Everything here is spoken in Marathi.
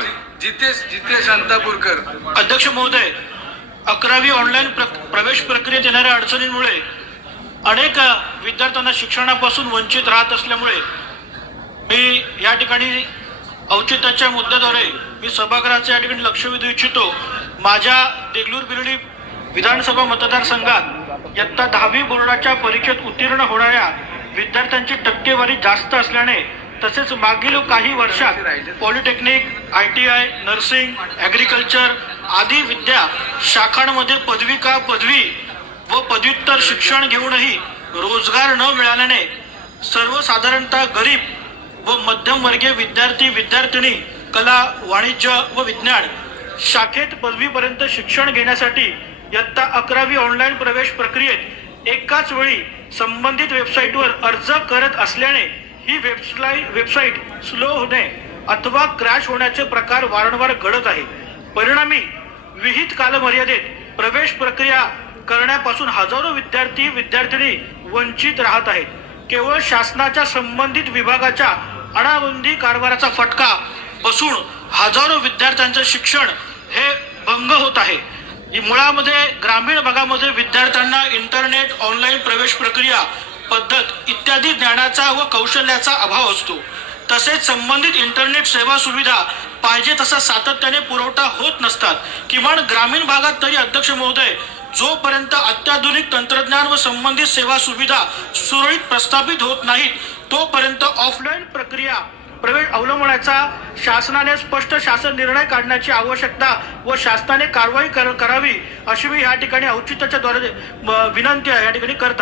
नाव जितेश जितेश अंतापूरकर अध्यक्ष महोदय अकरावी ऑनलाईन प्र प्रवेश प्रक्रियेत येणाऱ्या अडचणींमुळे अनेक विद्यार्थ्यांना शिक्षणापासून वंचित राहत असल्यामुळे मी या ठिकाणी औचित्याच्या मुद्द्याद्वारे मी सभागृहाचे या ठिकाणी लक्ष वेधू इच्छितो. माझ्या देगलूर बिर्डी विधानसभा मतदारसंघात इयत्ता दहावी बोर्डाच्या परीक्षेत उत्तीर्ण होणाऱ्या विद्यार्थ्यांची टक्केवारी जास्त असल्याने तसेच मागील काही वर्षात polytechnic I T I nursing agriculture आदी विद्या शाखांमध्ये पदविका पदवी व पदव्युत्तर शिक्षण घेऊनही रोजगार न मिळाल्याने सर्वसाधारणतः गरीब व मध्यमवर्गीय विद्यार्थी विद्यार्थिनी कला वाणिज्य व विज्ञान शाखेत पदवीपर्यंत शिक्षण घेण्यासाठी इयत्ता अकरावी ऑनलाईन प्रवेश प्रक्रियेत एकाच वेळी संबंधित वेबसाईटवर अर्ज करत असल्याने ही वेबसाईट वेबसाईट स्लो होणे अथवा क्रॅश होण्याचे प्रकार वारंवार घडत आहे. परिणामी विहित कालमर्यादेत प्रवेश प्रक्रिया करण्यापासून हजारो विद्यार्थी विद्यार्थिनी वंचित राहत आहेत. केवळ शासनाच्या संबंधित विभागाच्या अनाबंदी कारभाराचा फटका बसून हजारो विद्यार्थ्यांचं शिक्षण हे भंग होत आहे. मुळामध्ये ग्रामीण भागामध्ये विद्यार्थ्यांना इंटरनेट ऑनलाईन प्रवेश प्रक्रिया पद्धत इत्यादी ज्ञानाचा व कौशल्याचा अभाव असतो. तसेच संबंधित इंटरनेट सेवा सुविधा पाहिजे तसा सातत्याने पुरवठा होत नसतात. किमान ग्रामीण भागात तरी अध्यक्ष महोदय जोपर्यंत अत्याधुनिक तंत्रज्ञान व संबंधित सेवा सुविधा सुरळीत प्रस्थापित होत नाहीत तोपर्यंत ऑफलाईन प्रक्रिया प्रवेश अवलंबण्याचा शासनाने स्पष्ट शासन निर्णय काढण्याची आवश्यकता व शासनाने कारवाई कर- करावी अशी मी या ठिकाणी औचित्याच्या द्वारे विनंती आहे या ठिकाणी करतात